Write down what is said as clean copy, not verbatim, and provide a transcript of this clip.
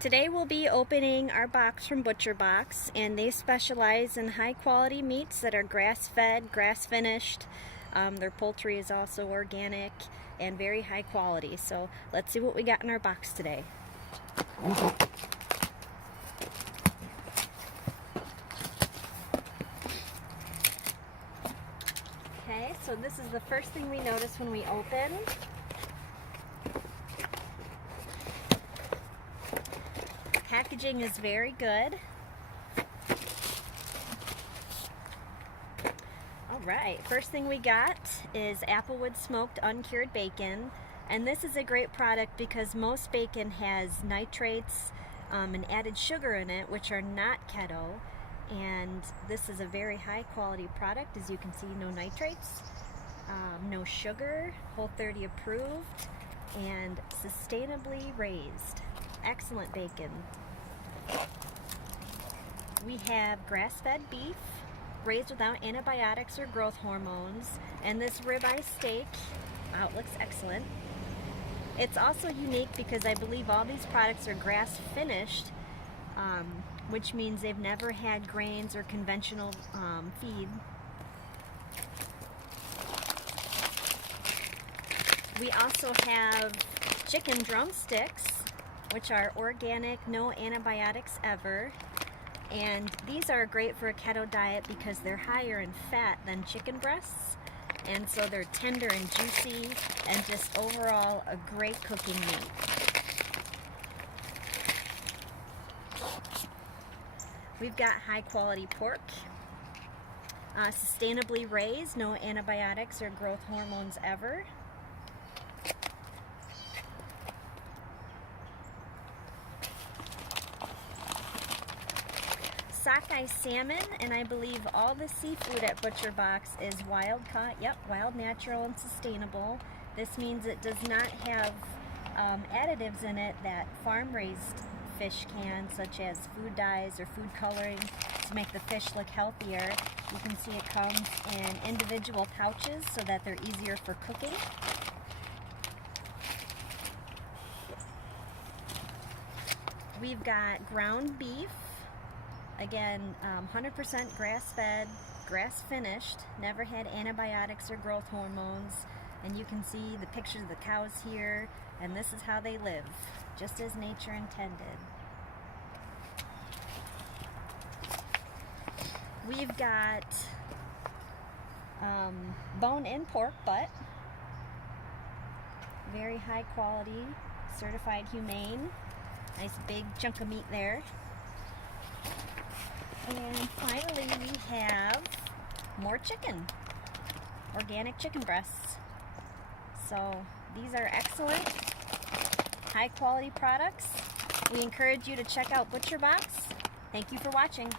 Today we'll be opening our box from ButcherBox, and they specialize in high quality meats that are grass-fed, grass-finished. Their poultry is also organic and very high quality. So let's see what we got in our box today. Okay, so this is the first thing we notice when we open. Packaging is very good. Alright, first thing we got is applewood smoked uncured bacon, and this is a great product because most bacon has nitrates and added sugar in it, which are not keto, and this is a very high quality product. As you can see, no nitrates, no sugar, Whole30 approved, and sustainably raised. Excellent bacon. We have grass-fed beef, raised without antibiotics or growth hormones, and this ribeye steak, wow, it looks excellent. It's also unique because I believe all these products are grass-finished, which means they've never had grains or conventional feed. We also have chicken drumsticks, which are organic, no antibiotics ever. And these are great for a keto diet because they're higher in fat than chicken breasts. And so they're tender and juicy and just overall a great cooking meat. We've got high quality pork, sustainably raised, no antibiotics or growth hormones ever. Sockeye salmon, and I believe all the seafood at ButcherBox is wild caught, yep, wild, natural, and sustainable. This means it does not have additives in it that farm-raised fish can, such as food dyes or food coloring to make the fish look healthier. You can see it comes in individual pouches so that they're easier for cooking. We've got ground beef. Again, 100% grass-fed, grass-finished, never had antibiotics or growth hormones, and you can see the pictures of the cows here, and this is how they live, just as nature intended. We've got bone-in pork butt, very high quality, certified humane, nice big chunk of meat there. And finally, we have more chicken, organic chicken breasts. So these are excellent, high quality products. We encourage you to check out ButcherBox. Thank you for watching.